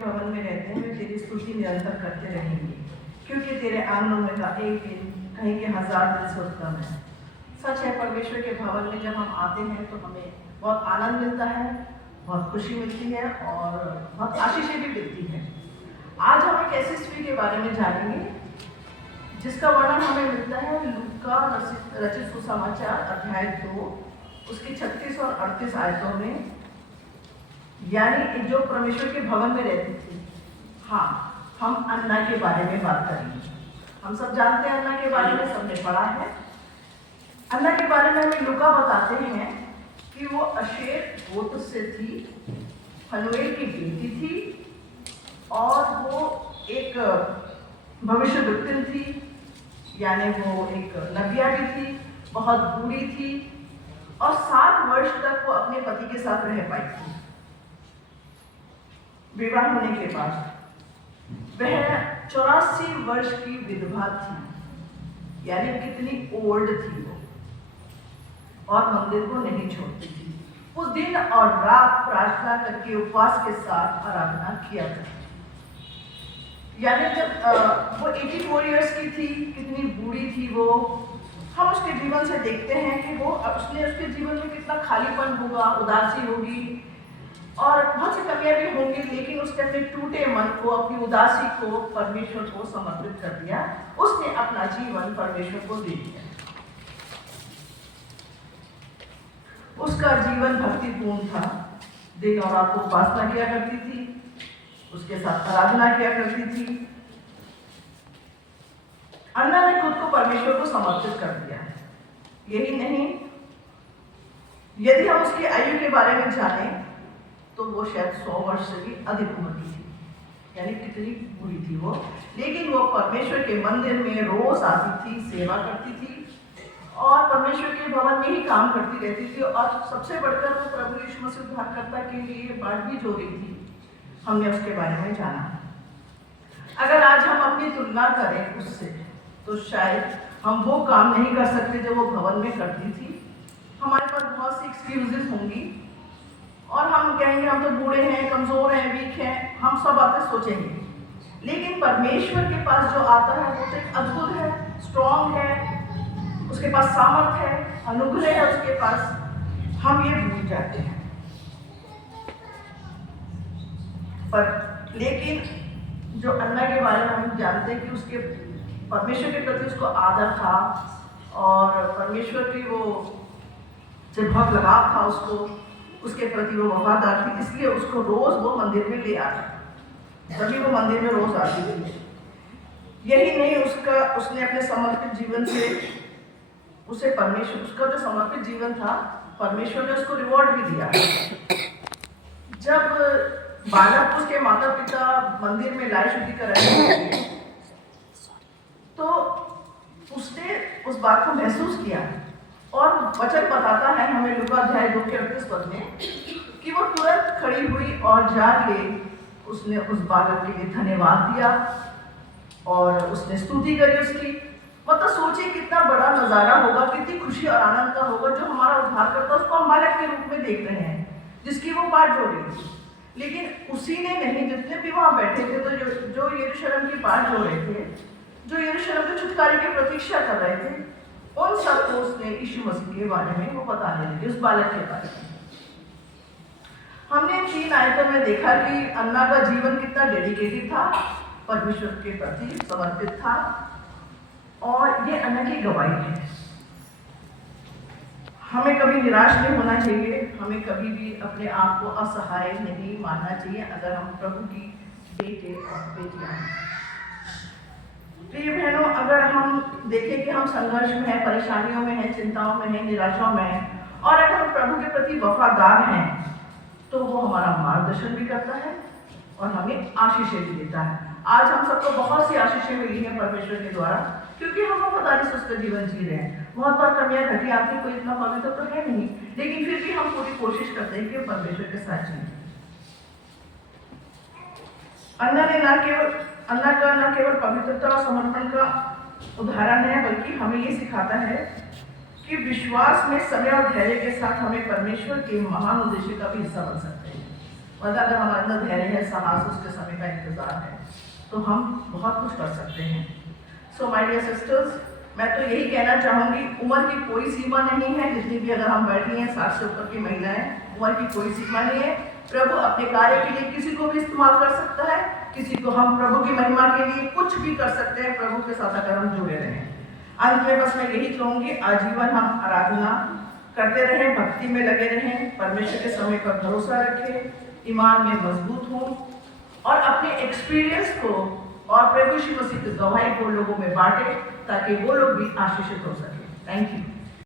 भवन में रहते हैं वे तेरी स्तुति निरंतर करते रहेंगे, क्योंकि तेरे आंगनों में का एक दिन कहीं के 1000 दिन से उत्तम है। सच है, परमेश्वर के भवन में जब हम आते हैं तो हमें बहुत आनंद मिलता है, बहुत खुशी मिलती है और बहुत आशीषें भी मिलती है। आज हम एक ऐसी स्त्री के बारे में जानेंगे जिसका वर्णन हमें मिलता है लूका रचित सुसमाचार अध्याय 2 उसकी 36 और 38 आयतों में। यानी जो परमेश्वर के भवन में रहती थी। हाँ, हम अन्ना के बारे में बात करेंगे। हम सब जानते हैं अन्ना के बारे में, सबने पढ़ा है। अन्ना के बारे में हमें लूका बताते हैं कि वो अशेर गोत्र से थी, फनुएल की बेटी थी और वो एक भविष्यवक्ता थी, यानी वो एक नबिया भी थी, बहुत बूढ़ी थी और 7 वर्ष तक वो अपने पति के साथ रह पाई थी। विवाह होने के बाद वह 84 वर्ष की विधवा थी, यानी कितनी ओल्ड थी वो, और मंदिर को नहीं छोड़ती थी। वो दिन और रात प्रार्थना करके उपवास के साथ आराधना किया करती। यानी जब वो 84 इयर्स की थी, कितनी बूढ़ी थी वो। हम उसके जीवन से देखते हैं कि वो उसके जीवन में कितना खालीपन होगा, उदासी होगी और बहुत सी कमियां भी होंगी, लेकिन उसने अपने टूटे मन को, अपनी उदासी को परमेश्वर को समर्पित कर दिया। उसने अपना जीवन परमेश्वर को दे दिया। उसका जीवन भक्तिपूर्ण था। दिन और रात को उपासना किया करती थी, उसके साथ आराधना किया करती थी। अन्ना ने खुद को परमेश्वर को समर्पित कर दिया। यही नहीं, यदि हम उसकी आयु के बारे में जानें तो वो शायद 100 वर्ष से भी अधिक उम्र की थी, यानी कितनी बुरी थी वो। लेकिन वो परमेश्वर के मंदिर में रोज आती थी, सेवा करती थी और परमेश्वर के भवन में ही काम करती रहती थी। और सबसे बढ़कर वो प्रभु यीशु मसीह उद्धारकर्ता के लिए बाट भी जो रही थी। हमने उसके बारे में जाना। अगर आज हम अपनी तुलना करें उससे, तो शायद हम वो काम नहीं कर सकते जो वो भवन में करती थी। हमारे पास बहुत सी एक्सक्यूजेस होंगी और हम कहेंगे हम तो बूढ़े हैं, कमजोर हैं, वीक हैं, हम सब बातें सोचेंगे। लेकिन परमेश्वर के पास जो आता है वो तो एक अद्भुत है, स्ट्रॉन्ग है, उसके पास सामर्थ है, अनुग्रह है उसके पास। हम ये भूल जाते हैं। पर लेकिन जो अन्ना के बारे में हम जानते हैं कि उसके परमेश्वर के प्रति उसको आदर था और परमेश्वर की वो से बहुत लगाव था उसको, उसके प्रति वो वफादार थी, इसलिए उसको रोज वो मंदिर में ले आता, तभी वो मंदिर में रोज आती थी। यही नहीं, उसने अपने समर्पित जीवन से उसे परमेश्वर, उसका जो समर्पित जीवन था, परमेश्वर ने उसको रिवॉर्ड भी दिया। जब बालक उसके माता पिता मंदिर में लाए शुद्धि कराने, तो उसने उस बात को महसूस किया और वचन बताता है हमें लूका अध्याय 2 के 38 पद में कि वो तुरंत खड़ी हुई और जाके उसने उस बालक के लिए धन्यवाद दिया और उसने स्तुति करी उसकी। मतलब सोचिए कितना बड़ा नजारा होगा, कितनी खुशी और आनंद का होगा जो हमारा उद्धारकर्ता, उसको हम बालक के रूप में देख रहे हैं जिसकी वो बाट जोड़ रही थी। लेकिन उसी ने नहीं, जितने भी वहां बैठे थे, तो जो यरूशलेम की बाट जोड़ रहे थे, जो यरूशलेम के छुटकारे की प्रतीक्षा कर रहे थे, उन सबको उसने यीशु मसीह के बारे में वो बताने लगे, उस बालक के बारे में। हमने 3 आयतों में देखा कि अन्ना का जीवन कितना डेडिकेटेड था, परमेश्वर के प्रति समर्पित था और ये अन्ना की गवाही है। हमें कभी निराश नहीं होना चाहिए, हमें कभी भी अपने आप को असहाय नहीं मानना चाहिए अगर हम प्रभु की बेटे और बेटियां हैं। प्रिय बहनों, अगर हम देखें कि हम संघर्ष में हैं, परेशानियों में हैं, चिंताओं में हैं, निराशाओं में हैं और अगर हम प्रभु के प्रति वफादार हैं, तो वो हमारा मार्गदर्शन भी करता है और हमें आशीषें भी देता है। आज हम सबको बहुत सी आशीषें मिली हैं परमेश्वर के द्वारा, क्योंकि हम वफादारी से उसका जीवन जी रहे हैं। बहुत बार कमियां घटी आती, कोई इतना पवित्र तो है नहीं, लेकिन फिर भी हम पूरी कोशिश करते हैं कि परमेश्वर के साथ जिए। अन्ना का न केवल पवित्रता और समर्पण का उदाहरण है, बल्कि हमें ये सिखाता है कि विश्वास में समय और धैर्य के साथ हमें परमेश्वर के महान उद्देश्य का भी हिस्सा बन सकते हैं। मतलब अगर हमारे अंदर धैर्य है, साहस, उसके समय का इंतजार है, तो हम बहुत कुछ कर सकते हैं। सो माय डियर सिस्टर्स, मैं तो यही कहना चाहूँगी, उम्र की कोई सीमा नहीं है। जितनी भी अगर हम बैठी हैं 60 से ऊपर की महिलाएं, उम्र की कोई सीमा नहीं है। प्रभु अपने कार्य के लिए किसी को भी इस्तेमाल कर सकता है, किसी को हम प्रभु की महिमा के लिए कुछ भी कर सकते हैं, प्रभु के साथ अगर हम जुड़े रहें। अंत में बस मैं यही कहूँगी, आजीवन हम आराधना करते रहें, भक्ति में लगे रहें, परमेश्वर के समय पर भरोसा रखें, ईमान में मजबूत हों और अपने एक्सपीरियंस को और प्रभु यीशु मसीह की गवाही को लोगों में बांटें, ताकि वो लोग भी आशीषित हो सके। Thank you.